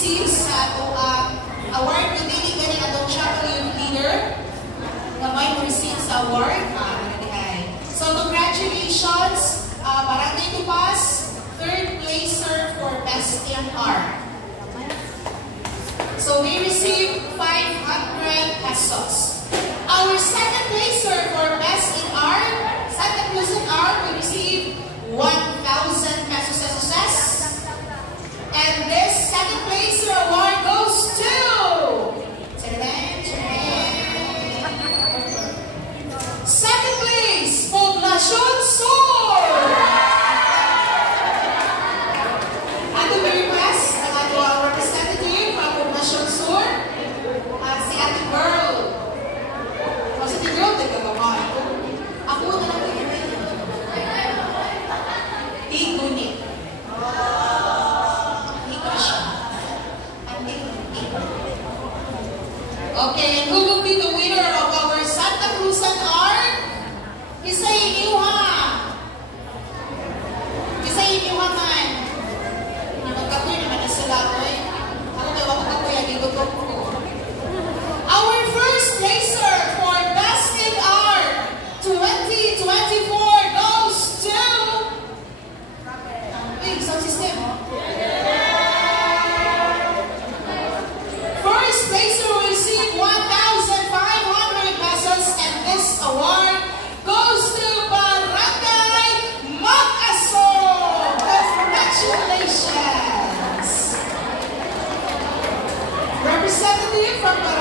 receive sa award ko din gani atong chapel youth leader na may receive sa award. So congratulations, Barangay Tupas, third placer for Best in Art. So we received 500 pesos. Our second placer for Best in Art, Santa Cruz in Art, we received 1,000 pesos. And this second placer award goes to second place, Poblacion Sur. And we request ang representative from Poblacion Sur, si Ate Girl. Si Ate Girl, nagkagawa. Ako na lang Tigunit. Okay, and who will be the winner of our Santa Cruzan Art? Isay Inuha. Isay Inuha man. Nagkakapoy naman na sila ko eh. Ako may wakakapoy ang igutok ko. Our first placer for Best in Art 2024 goes to sound system. First placer will receive 1,500 pesos, and this award goes to Barangay Mag-Asong. Congratulations! Representative from Barangay